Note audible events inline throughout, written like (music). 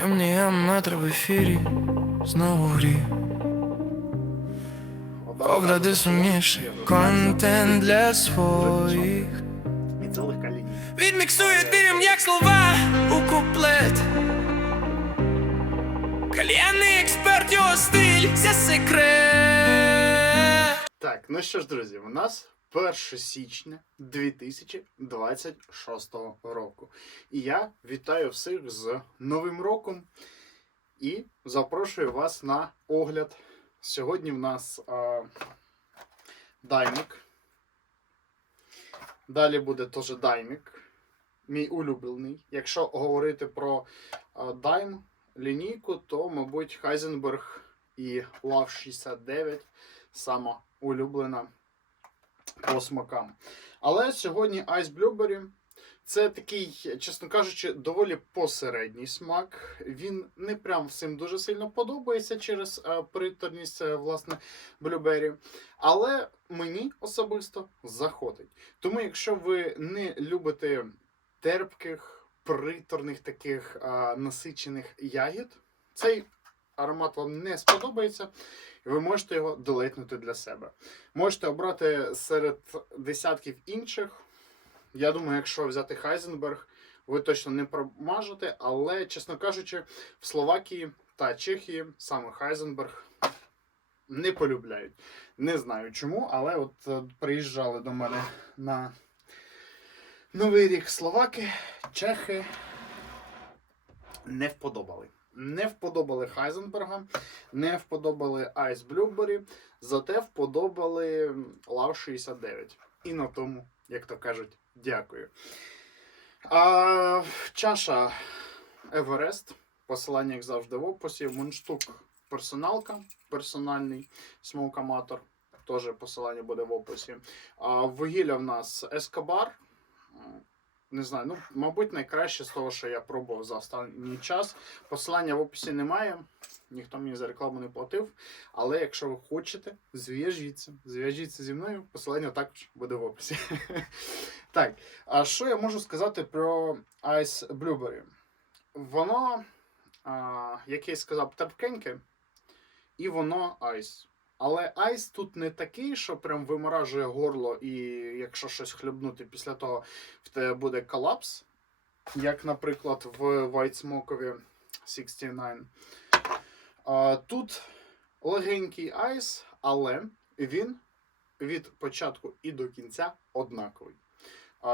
Темніє метр в ефірі, знову грі. Погляди сумніші, контент для своїх. Лінія. Відміксує дим, як слова у куплет. Кальянний експерт, його стиль, це секрет. Так, ну що ж, друзі, у нас 1 січня 2026 року. І я вітаю всіх з Новим роком і запрошую вас на огляд. Сьогодні в нас а, даймік. Далі буде теж даймік. Мій улюблений. Якщо говорити про а, дайм лінійку, то, мабуть, Хайзенберг і Лав 69 сама улюблена по смакам. Але сьогодні Ice Blueberry це такий, чесно кажучи, доволі посередній смак. Він не прям всім дуже сильно подобається через е, приторність, е, власне, блюбері. Але мені особисто заходить. Тому, якщо ви не любите терпких, приторних таких е, насичених ягід, цей аромат вам не сподобається. Ви можете його долетнути для себе. Можете обрати серед десятків інших. Я думаю, якщо взяти Хайзенберг, ви точно не промажете, але, чесно кажучи, в Словакії та Чехії саме Хайзенберг не полюбляють. Не знаю чому, але от е, приїжджали до мене на Новий рік Словаки, Чехи не вподобали. Не вподобали Хайзенберга, не вподобали Ice Blueberry, зате вподобали Лав 69. І на тому, як то кажуть, дякую. А, чаша Еверест. Посилання, як завжди, в описі. Мундштук персоналка, персональний смоукаматор. Теж посилання буде в описі. А, вугілля в нас Ескобар. Не знаю, ну, мабуть, найкраще з того, що я пробував за останній час. Посилання в описі немає, ніхто мені за рекламу не платив. Але якщо ви хочете, зв'яжіться. Зв'яжіться зі мною, посилання також буде в описі. (laughs) Так, а що я можу сказати про Ice Blueberry? Воно, як я й сказав, терпкеньке, і воно айс. Але айс тут не такий, що прям виморажує горло, і якщо щось хлебнути після того, в тебе буде колапс. Як, наприклад, в White Smoke 69. А, тут легенький айс, але він від початку і до кінця однаковий.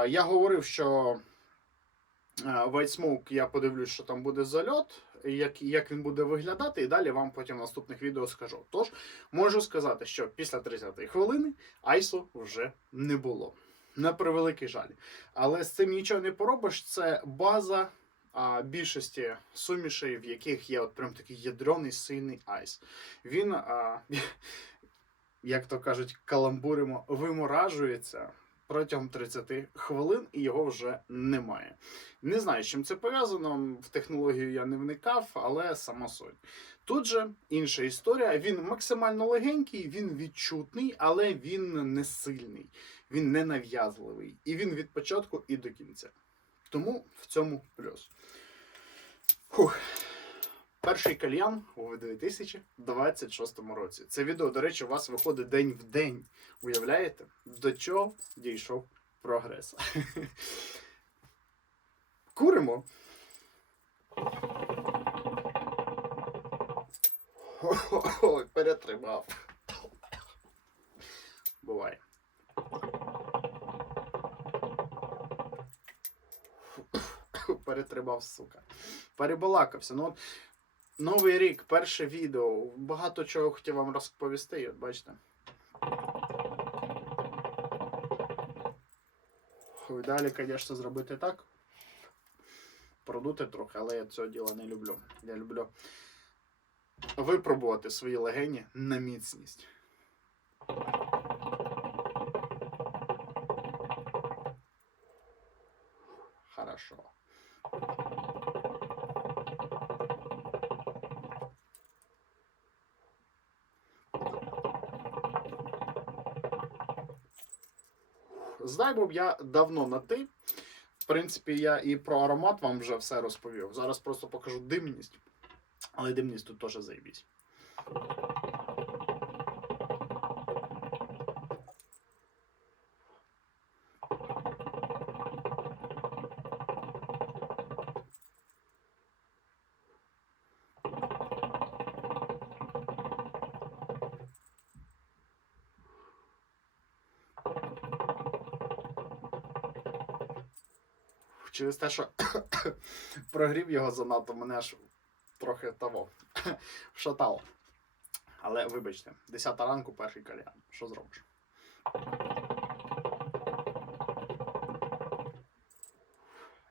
Я говорив, що White Smoke я подивлюсь, що там буде зальот, як, як він буде виглядати, і далі вам потім в наступних відео скажу. Тож, можу сказати, що після 30-ї хвилини айсу вже не було. На превеликий жаль. Але з цим нічого не поробиш. Це база а, більшості сумішей, в яких є от прям такий ядрений сильний айс. Він, а, (laughs) як то кажуть, каламбуримо, виморажується протягом 30 хвилин і його вже немає. Не знаю, з чим це пов'язано. В технологію я не вникав, але сама суть. Тут же інша історія. Він максимально легенький, він відчутний, але він не сильний, він не нав'язливий. І він від початку і до кінця. Тому в цьому плюс. Фух. Перший кальян у 2026 році. Це відео, до речі, у вас виходить день в день. Уявляєте, до чого дійшов прогрес? (laughs) Куримо. Ой, перетримав. Буває. Перетримав, сука. Перебалакався. Ну, от, Новий рік, перше відео. Багато чого хотів вам розповісти, от бачите. В ідеалі, звісно, зробити так. Продути трохи, але я цього діла не люблю. Я люблю випробувати свої легені на міцність. Хорошо. З я давно на ти. В принципі, я і про аромат вам вже все розповів. Зараз просто покажу димність. Але димність тут теж заєбісь. Через те, що (coughs) прогрів його занадто, мене аж трохи того (coughs) вшатало. Але вибачте, 10 ранку перший кальян. Що зробиш?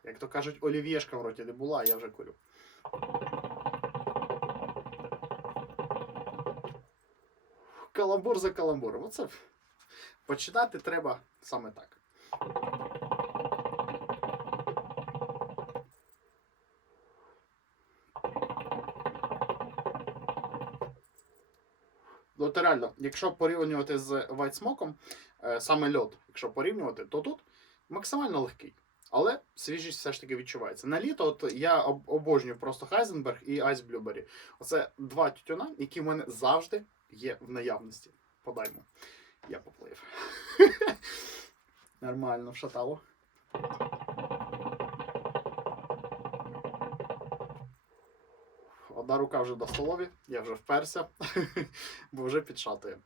Як то кажуть, олів'єшка в роті не була, а я вже курю. Каламбур за каламбуром. Оце починати треба саме так. Ну, то реально, якщо порівнювати з вайтсмоком, е, саме льод, якщо порівнювати, то тут максимально легкий. Але свіжість все ж таки відчувається. На літо от я обожнюю просто Хайзенберг і Айс Блюбері. Оце два тютюна, які в мене завжди є в наявності. Подаймо. Я поплив. (laughs) Нормально, вшатало. Одна рука вже до столові, я вже вперся, (laughs) бо вже підшатує.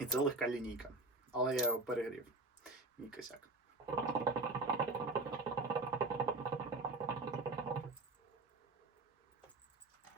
І це легка лінійка. Але я його перегрів. Мій косяк.